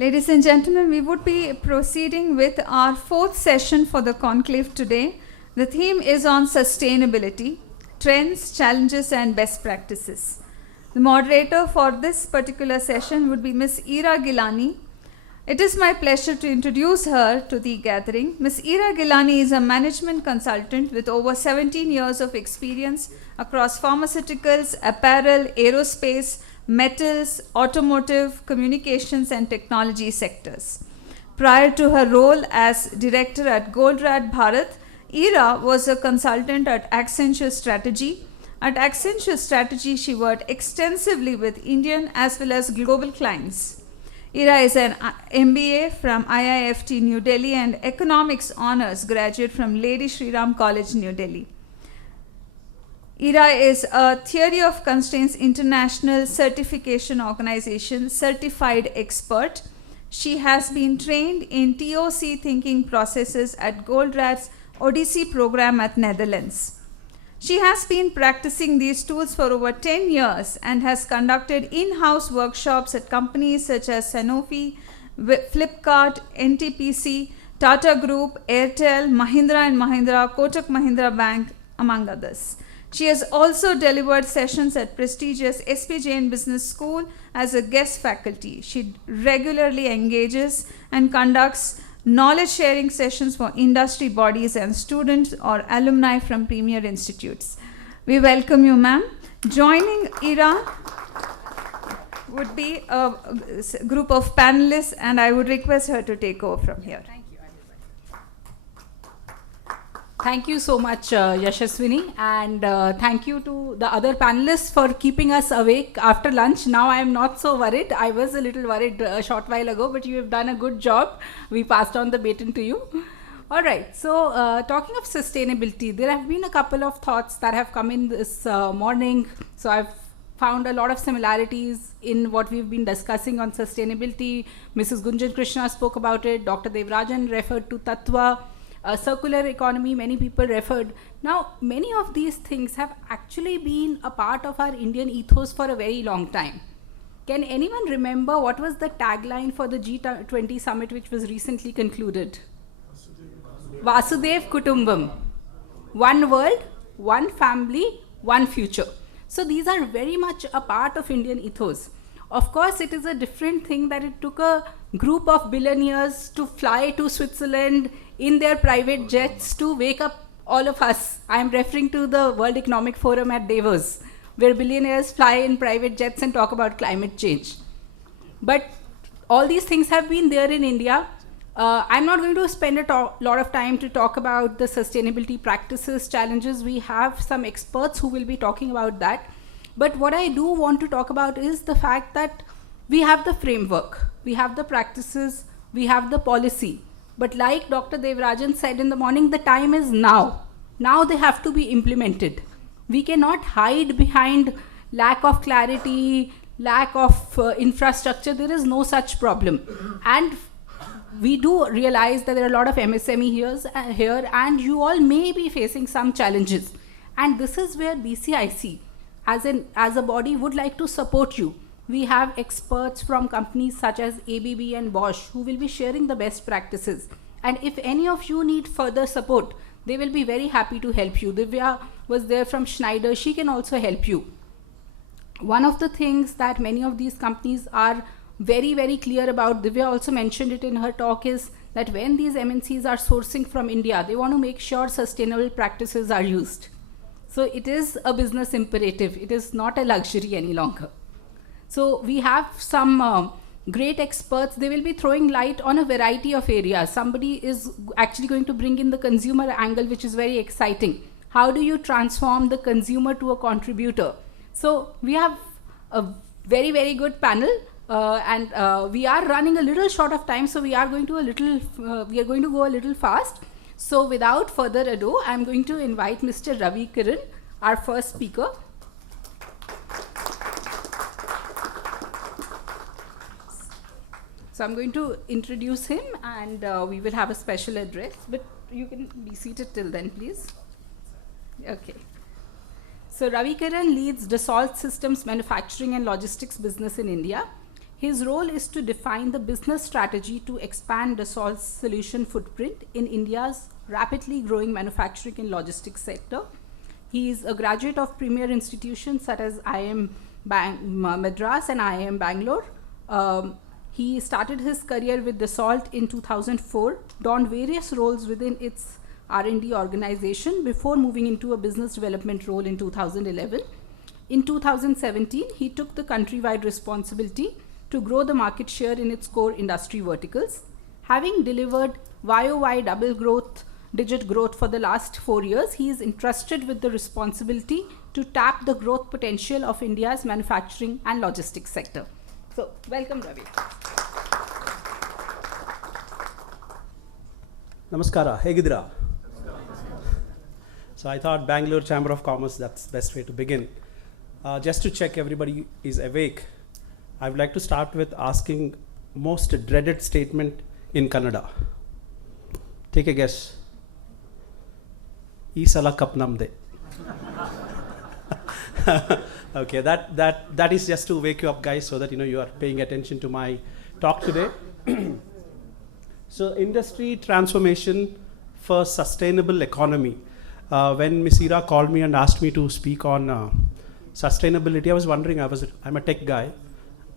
Ladies and gentlemen, we would be proceeding with our fourth session for the conclave today. The theme is on sustainability, trends, challenges, and best practices. The moderator for this particular session would be Ms. Ira Gilani. It is my pleasure to introduce her to the gathering. Ms. Ira Gilani is a management consultant with over 17 years of experience across pharmaceuticals, apparel, aerospace, metals, automotive, communications, and technology sectors. Prior to her role as director at Goldratt Bharat, Ira was a consultant at Accenture Strategy. At Accenture Strategy, she worked extensively with Indian as well as global clients. Ira is an MBA from IIFT New Delhi and Economics Honours graduate from Lady Shri Ram College, New Delhi. Ira is a Theory of Constraints International Certification Organization certified expert. She has been trained in TOC thinking processes at Goldratt's Odyssey program at Netherlands. She has been practicing these tools for over 10 years and has conducted in-house workshops at companies such as Sanofi, Flipkart, NTPC, Tata Group, Airtel, Mahindra & Mahindra, Kotak Mahindra Bank, among others. She has also delivered sessions at prestigious SP Jain Business School as a guest faculty. She regularly engages and conducts knowledge sharing sessions for industry bodies and students or alumni from premier institutes. We welcome you, ma'am. Joining Ira would be a group of panelists, and I would request her to take over from here. Thank you so much, Yashaswini, and thank you to the other panelists for keeping us awake after lunch. Now I am not so worried. I was a little worried a short while ago, but you have done a good job. We passed on the baton to you. All right, so talking of sustainability, there have been a couple of thoughts that have come in this morning. So I've found a lot of similarities in what we've been discussing on sustainability. Mrs. Gunjan Krishna spoke about it. Dr. Devarajan referred to Tattva. Circular economy, many people referred. Now, many of these things have actually been a part of our Indian ethos for a very long time. Can anyone remember what was the tagline for the G20 summit which was recently concluded? Vasudev Kutumbam. One world, one family, one future. So these are very much a part of Indian ethos. Of course, it is a different thing that it took a group of billionaires to fly to Switzerland in their private jets to wake up all of us. I am referring to the World Economic Forum at Davos, where billionaires fly in private jets and talk about climate change. But all these things have been there in India. I'm not going to spend a lot of time to talk about the sustainability practices, challenges. We have some experts who will be talking about that. But what I do want to talk about is the fact that we have the framework, we have the practices, we have the policy. But like Dr. Devarajan said in the morning, the time is now. Now they have to be implemented. We cannot hide behind lack of clarity, lack of infrastructure. There is no such problem. And we do realize that there are a lot of MSME here, and you all may be facing some challenges. And this is where BCIC, as a body, would like to support you. We have experts from companies such as ABB and Bosch who will be sharing the best practices. And if any of you need further support, they will be very happy to help you. Divya was there from Schneider. She can also help you. One of the things that many of these companies are very, very clear about, Divya also mentioned it in her talk, is that when these MNCs are sourcing from India, they want to make sure sustainable practices are used. So it is a business imperative. It is not a luxury any longer. So we have some great experts. They will be throwing light on a variety of areas. Somebody is actually going to bring in the consumer angle, which is very exciting. How do you transform the consumer to a contributor? So we have a very, very good panel, and we are running a little short of time, so we are going to go a little fast. So without further ado, I'm going to invite Mr. Ravi Kiran, our first speaker. So I'm going to introduce him, and we will have a special address, but you can be seated till then, please. Okay. So Ravi Kiran leads Dassault Systems manufacturing and logistics business in India. His role is to define the business strategy to expand Dassault's solution footprint in India's rapidly growing manufacturing and logistics sector. He is a graduate of premier institutions such as IIM Madras and IIM Bangalore. He started his career with Dassault in 2004, donned various roles within its R&D organization before moving into a business development role in 2011. In 2017, he took the countrywide responsibility to grow the market share in its core industry verticals. Having delivered YOY digit growth for the last 4 years, he is entrusted with the responsibility to tap the growth potential of India's manufacturing and logistics sector. So, welcome Ravi. Namaskara, Hegidra. So I thought Bangalore Chamber of Commerce, that's the best way to begin. Just to check everybody is awake, I would like to start with asking most dreaded statement in Kannada. Take a guess. Ee sala cup namde. Okay, that is just to wake you up, guys, so that you are paying attention to my talk today. So industry transformation for sustainable economy. When Ms. Ira called me and asked me to speak on sustainability, I was wondering, I'm a tech guy,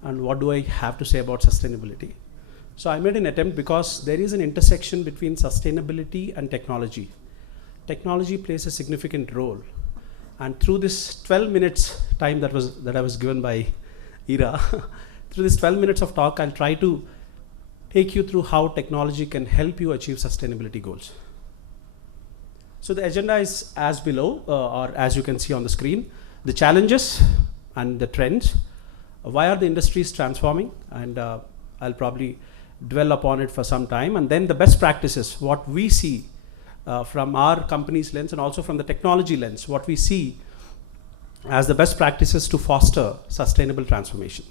and what do I have to say about sustainability? So I made an attempt because there is an intersection between sustainability and technology. Technology plays a significant role. And through this 12 minutes time that I was given by Ira, through this 12 minutes of talk, I'll try to take you through how technology can help you achieve sustainability goals. So the agenda is as below, or as you can see on the screen. The challenges and the trends. Why are the industries transforming? And I'll probably dwell upon it for some time. And then the best practices, what we see from our company's lens and also from the technology lens, what we see as the best practices to foster sustainable transformation.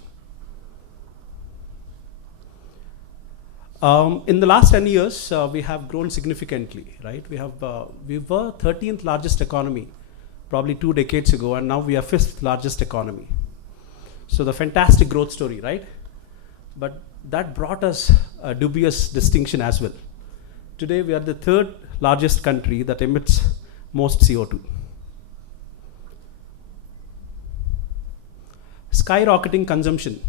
In the last 10 years, we have grown significantly, right? We were 13th largest economy probably 2 decades ago, and now we are 5th largest economy. So the fantastic growth story, right? But that brought us a dubious distinction as well. Today, we are the 3rd largest country that emits most CO2. Skyrocketing consumption,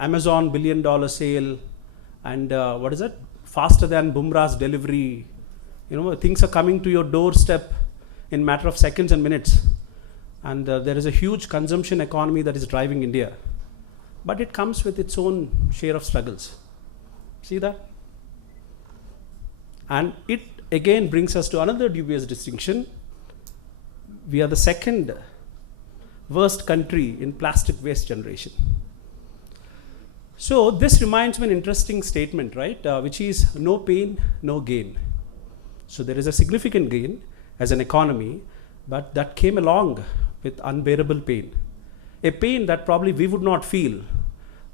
Amazon $1 billion sale, and what is it? Faster than Bumrah's delivery. Things are coming to your doorstep in matter of seconds and minutes. And there is a huge consumption economy that is driving India. But it comes with its own share of struggles. See that? And it again brings us to another dubious distinction. We are the 2nd worst country in plastic waste generation. So this reminds me of an interesting statement, right? Which is no pain, no gain. So there is a significant gain as an economy, but that came along with unbearable pain. A pain that probably we would not feel,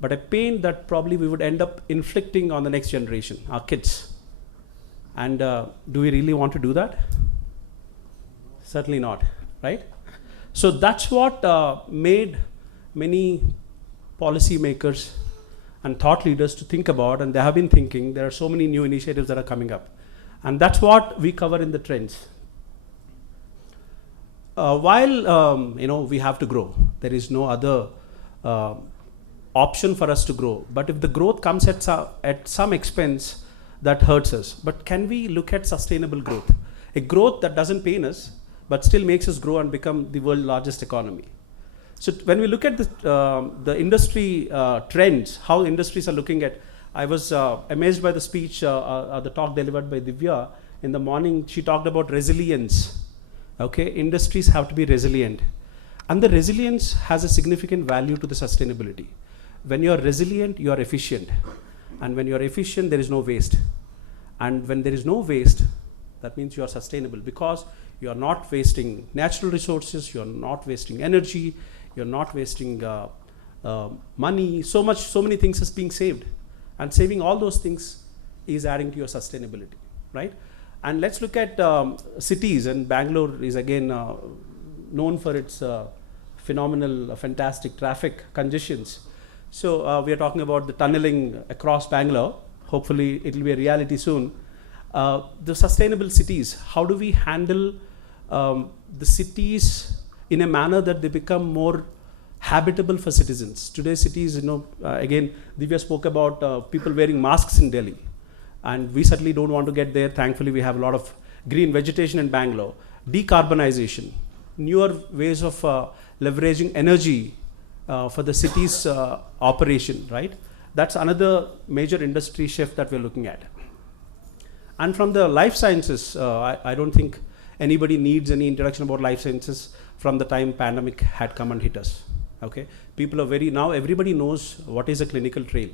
but a pain that probably we would end up inflicting on the next generation, our kids. And do we really want to do that? Certainly not, right? So that's what made many policymakers and thought leaders to think about, and they have been thinking. There are so many new initiatives that are coming up. And that's what we cover in the trends. While we have to grow, there is no other option for us to grow. But if the growth comes at some expense, that hurts us. But can we look at sustainable growth? A growth that doesn't pain us, but still makes us grow and become the world's largest economy. So when we look at the industry trends, how industries are looking at, I was amazed by the speech, the talk delivered by Divya in the morning. She talked about resilience. Okay, industries have to be resilient. And the resilience has a significant value to the sustainability. When you are resilient, you are efficient. And when you are efficient, there is no waste. And when there is no waste, that means you are sustainable, because you are not wasting natural resources, you are not wasting energy, you are not wasting money. So many things is being saved. And saving all those things is adding to your sustainability, right? And let's look at cities, and Bangalore is again known for its phenomenal, fantastic traffic congestions. So we are talking about the tunneling across Bangalore. Hopefully it will be a reality soon. The sustainable cities, how do we handle the cities in a manner that they become more habitable for citizens? Today's cities, again, Divya spoke about people wearing masks in Delhi. And we certainly don't want to get there. Thankfully, we have a lot of green vegetation in Bangalore. Decarbonization, newer ways of leveraging energy for the city's operation, right? That's another major industry shift that we're looking at. And from the life sciences, I don't think anybody needs any introduction about life sciences from the time pandemic had come and hit us. Okay, people are now everybody knows what is a clinical trial.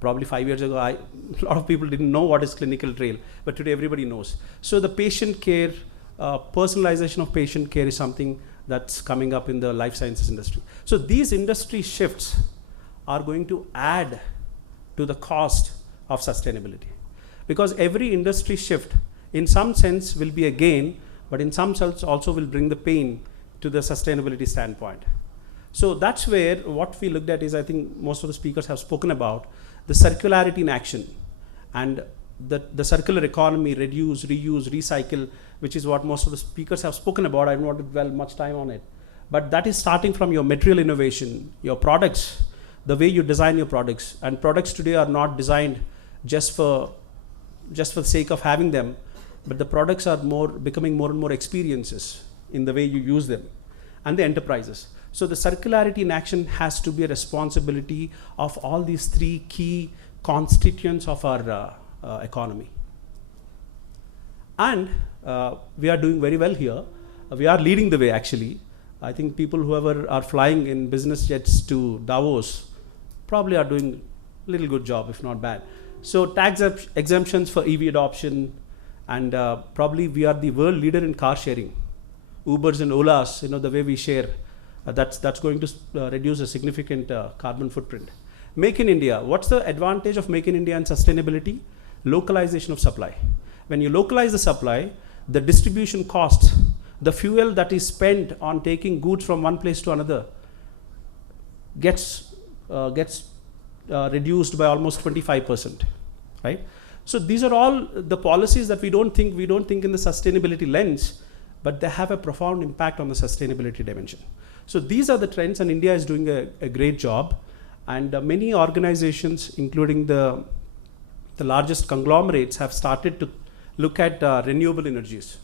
Probably 5 years ago, a lot of people didn't know what is clinical trial, but today everybody knows. So the patient care, personalization of patient care is something that's coming up in the life sciences industry. So these industry shifts are going to add to the cost of sustainability. Because every industry shift, in some sense, will be a gain, but in some sense also will bring the pain to the sustainability standpoint. So that's where what we looked at is, I think most of the speakers have spoken about, the circularity in action and the circular economy, reduce, reuse, recycle, which is what most of the speakers have spoken about. I don't want to dwell much time on it. But that is starting from your material innovation, your products, the way you design your products. And products today are not designed just for the sake of having them, but the products are becoming more and more experiences in the way you use them, and the enterprises. So the circularity in action has to be a responsibility of all these three key constituents of our economy. And we are doing very well here. We are leading the way, actually. I think people whoever are flying in business jets to Davos probably are doing a little good job, if not bad. So tax exemptions for EV adoption, and probably we are the world leader in car sharing. Ubers and Olas, the way we share, that's going to reduce a significant carbon footprint. Make in India, what's the advantage of Make in India and sustainability? Localization of supply. When you localize the supply, the distribution costs, the fuel that is spent on taking goods from one place to another gets reduced by almost 25%, right? So these are all the policies that we don't think in the sustainability lens, but they have a profound impact on the sustainability dimension. So these are the trends, and India is doing a great job. And many organizations, including the largest conglomerates, have started to look at renewable energies.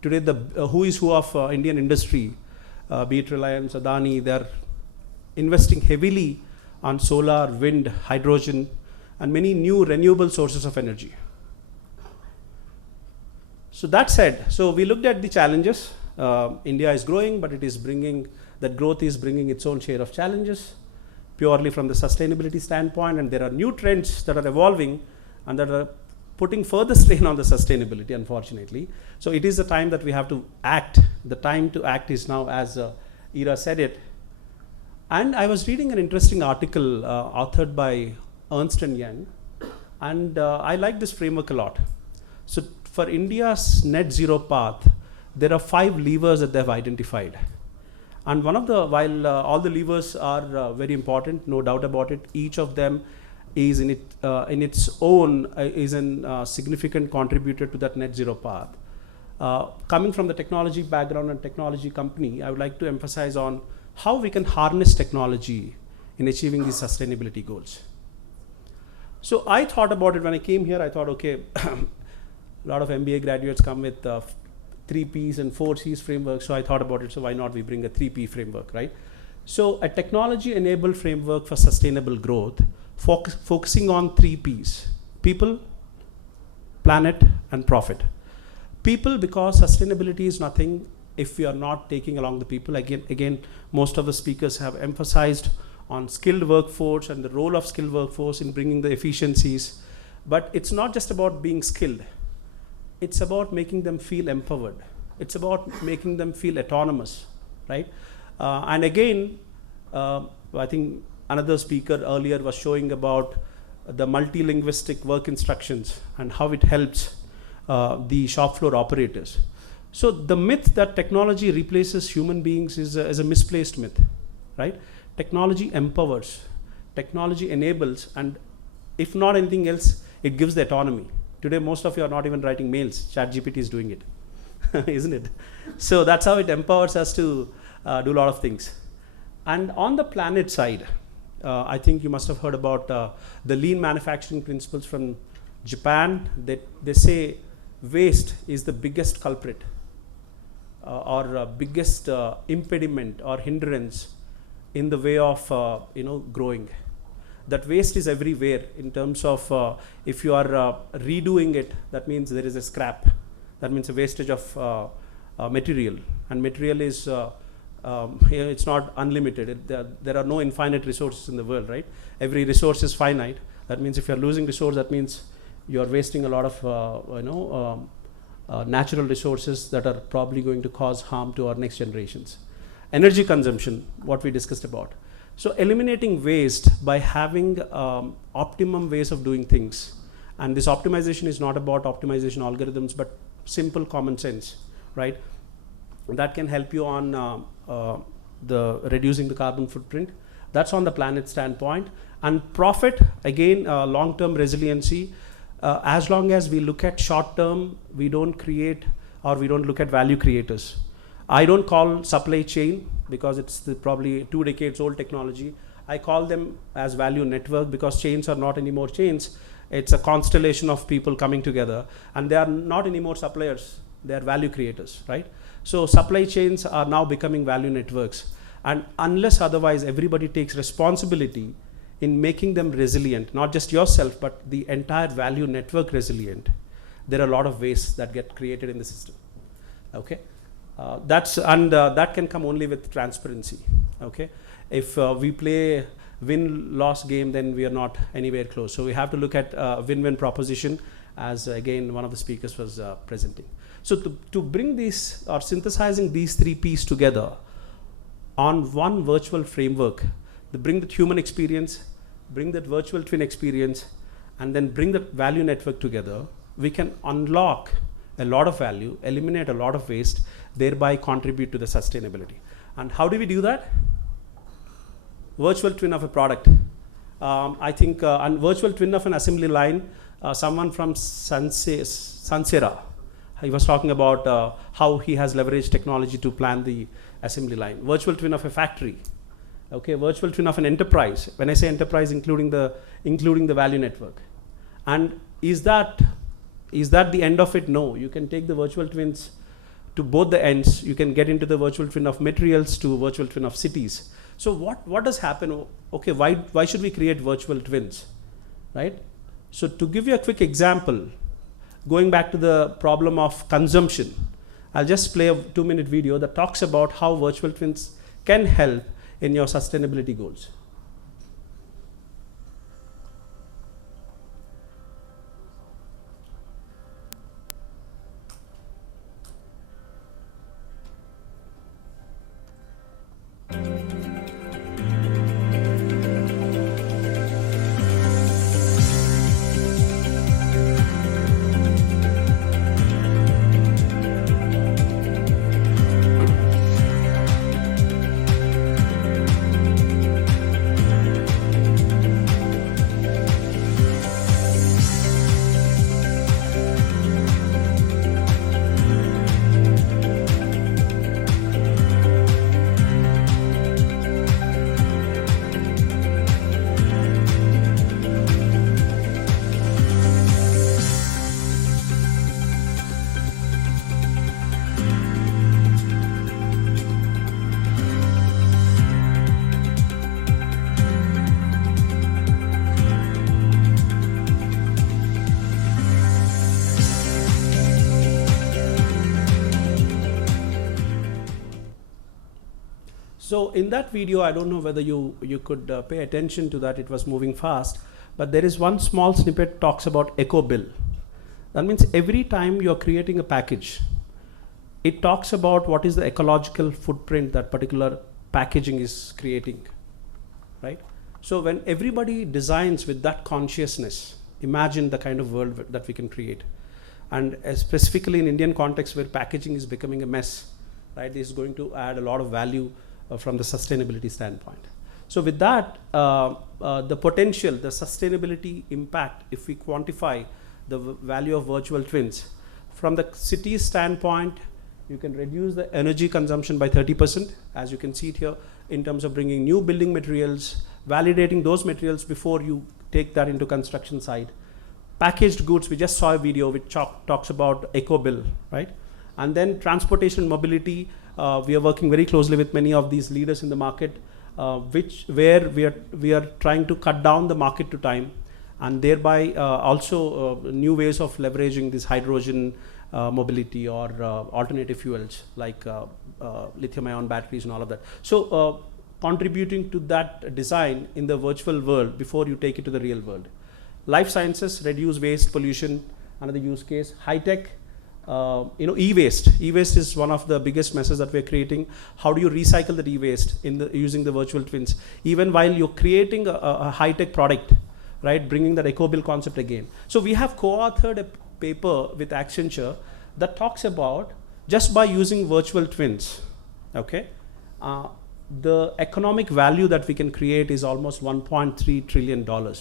Today, the who is who of Indian industry, be it Reliance, Adani, they're investing heavily on solar, wind, hydrogen, and many new renewable sources of energy. So that said, so we looked at the challenges. India is growing, but that growth is bringing its own share of challenges, purely from the sustainability standpoint, and there are new trends that are evolving and that are putting further strain on the sustainability, unfortunately. So it is the time that we have to act. The time to act is now, as Ira said it. And I was reading an interesting article authored by Ernst & Young, and I like this framework a lot. So for India's net zero path, there are 5 levers that they've identified. And while all the levers are very important, no doubt about it, each of them is in its own is a significant contributor to that net zero path. Coming from the technology background and technology company, I would like to emphasize on how we can harness technology in achieving these sustainability goals. So I thought about it when I came here. I thought, okay, a lot of MBA graduates come with 3 Ps and 4 Cs framework. So I thought about it, so why not we bring a 3P framework, right? So a technology-enabled framework for sustainable growth, focusing on 3 Ps: people, planet, and profit. People, because sustainability is nothing if we are not taking along the people. Again, most of the speakers have emphasized on skilled workforce and the role of skilled workforce in bringing the efficiencies. But it's not just about being skilled. It's about making them feel empowered. It's about making them feel autonomous, right? And again, I think another speaker earlier was showing about the multilinguistic work instructions and how it helps the shop floor operators. So the myth that technology replaces human beings is a misplaced myth, right? Technology empowers. technology enables, and if not anything else, it gives the autonomy. Today, most of you are not even writing mails. ChatGPT is doing it, isn't it? So that's how it empowers us to do a lot of things. And on the planet side, I think you must have heard about the lean manufacturing principles from Japan. They say waste is the biggest culprit or biggest impediment or hindrance in the way of growing. That waste is everywhere in terms of if you are redoing it, that means there is a scrap. That means a wastage of material, and material is it's not unlimited. There are no infinite resources in the world, right? Every resource is finite. That means if you are losing resource, that means you are wasting a lot of natural resources that are probably going to cause harm to our next generations. Energy consumption, what we discussed about. So eliminating waste by having optimum ways of doing things. And this optimization is not about optimization algorithms, but simple common sense, right? That can help you on the reducing the carbon footprint. That's on the planet standpoint. And profit, again, long-term resiliency. As long as we look at short-term, we don't create or we don't look at value creators. I don't call supply chain because it's probably 2 decades old technology. I call them as value network because chains are not anymore chains. It's a constellation of people coming together, and they are not anymore suppliers. They are value creators, right? So supply chains are now becoming value networks. And unless otherwise everybody takes responsibility in making them resilient, not just yourself, but the entire value network resilient, there are a lot of waste that get created in the system, okay? That can come only with transparency, okay? If we play win-loss game, then we are not anywhere close. So we have to look at win-win proposition, as again one of the speakers was presenting. So to bring these or synthesizing these 3 P's together on one virtual framework, to bring that human experience, bring that virtual twin experience, and then bring that value network together, we can unlock a lot of value, eliminate a lot of waste, thereby contribute to the sustainability. And how do we do that? Virtual twin of a product. I think on virtual twin of an assembly line, someone from Sansera, he was talking about how he has leveraged technology to plan the assembly line. Virtual twin of a factory. Okay, virtual twin of an enterprise. When I say enterprise, including the value network. And is that the end of it? No. You can take the virtual twins to both the ends. You can get into the virtual twin of materials to virtual twin of cities. So what does happen? Okay, why should we create virtual twins, right? So to give you a quick example, going back to the problem of consumption, I'll just play a 2-minute video that talks about how virtual twins can help in your sustainability goals. So in that video, I don't know whether you could pay attention to that. It was moving fast, but there is one small snippet talks about eco bill. That means every time you're creating a package, it talks about what is the ecological footprint that particular packaging is creating, right? So when everybody designs with that consciousness, imagine the kind of world that we can create. And specifically in Indian context where packaging is becoming a mess, right? This is going to add a lot of value from the sustainability standpoint. So with that, the potential, the sustainability impact, if we quantify the value of virtual twins, from the city standpoint, you can reduce the energy consumption by 30%, as you can see it here, in terms of bringing new building materials, validating those materials before you take that into construction site. Packaged goods, we just saw a video which talks about eco-bill, right? And then transportation and mobility, we are working very closely with many of these leaders in the market, where we are trying to cut down the market to time, and thereby also new ways of leveraging this hydrogen mobility or alternative fuels like lithium-ion batteries and all of that. So contributing to that design in the virtual world before you take it to the real world. Life sciences, reduce waste, pollution, another use case. High tech, e-waste. E-waste is one of the biggest messes that we're creating. How do you recycle the e-waste using the virtual twins? Even while you're creating a high-tech product, right? Bringing that eco-bill concept again. So we have co-authored a paper with Accenture that talks about just by using virtual twins, okay? The economic value that we can create is almost $1.3 trillion.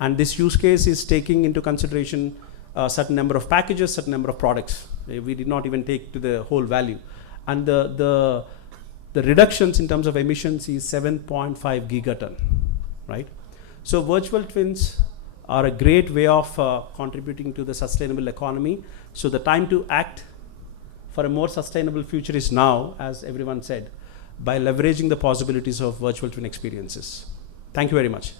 And this use case is taking into consideration a certain number of packages, certain number of products. We did not even take to the whole value. And the reductions in terms of emissions is 7.5 gigaton, right? So virtual twins are a great way of contributing to the sustainable economy. So the time to act for a more sustainable future is now, as everyone said, by leveraging the possibilities of virtual twin experiences. Thank you very much.